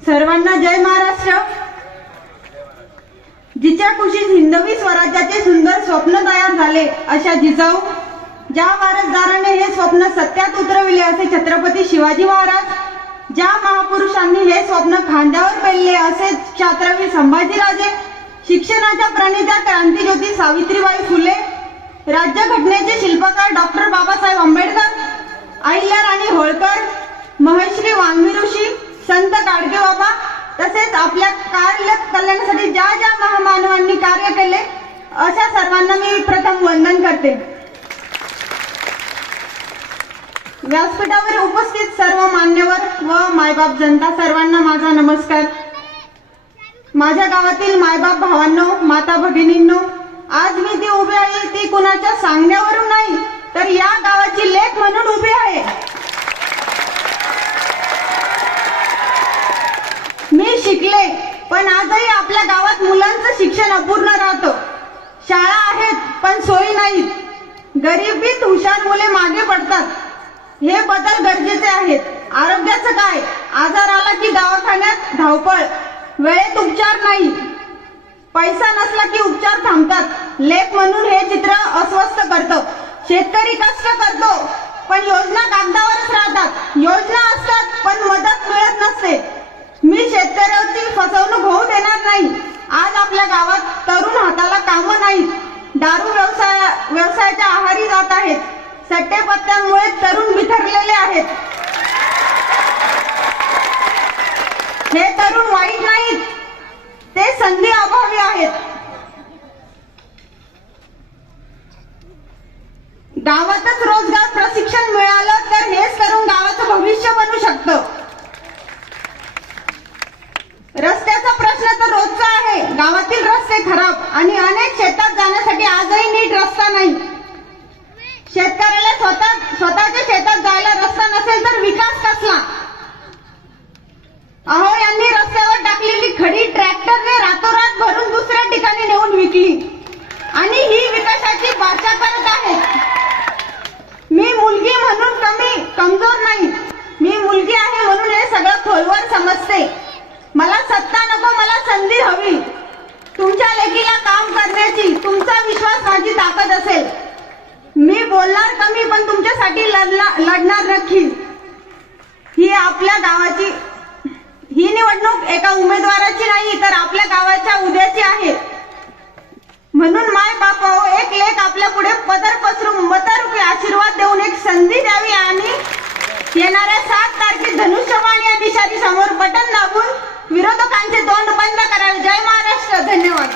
सर्वांना जय महाराष्ट्र। जिच्या कुशीत हिंदवी स्वराज्याचे सुंदर स्वप्न तयार झाले अशा जिजाऊ, ज्या वारसदाराने हे स्वप्न सत्यात उतरविले असे छत्रपती शिवाजी महाराज, ज्या महापुरुषांनी हे स्वप्न खांद्यावर पेलले असे छत्रपती संभाजीराजे, शिक्षणाच्या प्रणेत्या क्रांतिज्योती सावित्रीबाई फुले, राज्यघटनेचे शिल्पकार डॉक्टर बाबासाहेब आंबेडकर, अहिल्याराणी होळकर, महर्षी वाल्मिकी ऋषी, संत गाडगेबाबा, तसेच आपल्या कार्य कल्याणासाठी ज्या ज्या महामानवांनी कार्य केले अशा सर्वांना मी प्रथम वंदन करते। व्यासपीठावर उपस्थित सर्व मान्यवर व मायबाप जनता सर्वांना माझा नमस्कार। माझ्या गावातील मायबाप भावांनो, माता भगिनींनो, आज मी ती उभी आहे ती कुणाच्या सांगण्यावरून नाही, तर या गावाची लेक म्हणून उभी आहे। मी शिकले, पण आजही आपल्या गावात मुलांचं शिक्षण अपूर्ण राहतं। शाळा आहेत पण सोयी नाहीत, गरिबीत हुशार मुले मागे पडतात। हे बदल गरजेचे आहेत। आरोग्याचं काय, आजार आला की दवाखान्यात धावपळ, वेळेत उपचार नाही, पैसा नसला की उपचार थांबतात। लेख म्हणून हे चित्र अस्वस्थ करतं। शेतकरी कष्ट करतो पण योजना कागदावरच राहतात, योजना असतात पण मदत मिळत नसते। मी शेतकऱ्यांची फसवणूक होऊ देणार नाही। आज आपल्या गावात तरुण हाताला कामं नाहीत, दारू व्यवसायाच्या आहारी जात आहेत, सट्टेपत्त्यांमुळे तरुण बिथरलेले आहेत। हे तरुण वाईट नाहीत, ते संधी अभावी आहेत। गावातच रोजगार प्रशिक्षण मिळालं तर हेच तरुण गावाचं भविष्य बनू शकतं। रस्त्याचा प्रश्न तर रोजचा आहे। गावातील रस्ते खराब आणि अनेक शेतात जाण्यासाठी आजही नीट रस्ता नाही। शेतकऱ्याला स्वतःच्या शेतात जायला रस्ता नसेल तर विकास कसला? अहो, यांनी रस्त्यावर टाकलेली खडी ट्रॅक्टरने रातोरात भरून दुसऱ्या ठिकाणी नेऊन विकली आणि ही विकासाची भाषा करत आहेत। मी मुलगी म्हणून कमजोर नाही, मी मुलगी आहे म्हणून हे सगळं खोलवर समजते। मला सत्ता नको, मला संधी हवी। तुमच्या लेकीला काम करण्याची तुमचा विश्वास माझी ताकद असेल। मी बोलणार कमी पण तुमच्यासाठी लढणार नक्की। ही आपल्या गावाची ही निवडणूक एका उमेदवाराची नाही तर आपल्या गावाच्या उद्याची आहे। म्हणून माय बापाओ, एक लेख आपल्या पुढे पदर पसरून मतरूपी आशीर्वाद देऊन एक संधी द्यावी आणि येणाऱ्या 7 तारखेला धनुष्यबाण या दिशारी समोर बटन दाबून विरोधकांचे तोंड बंद करावे। जय महाराष्ट्र। धन्यवाद।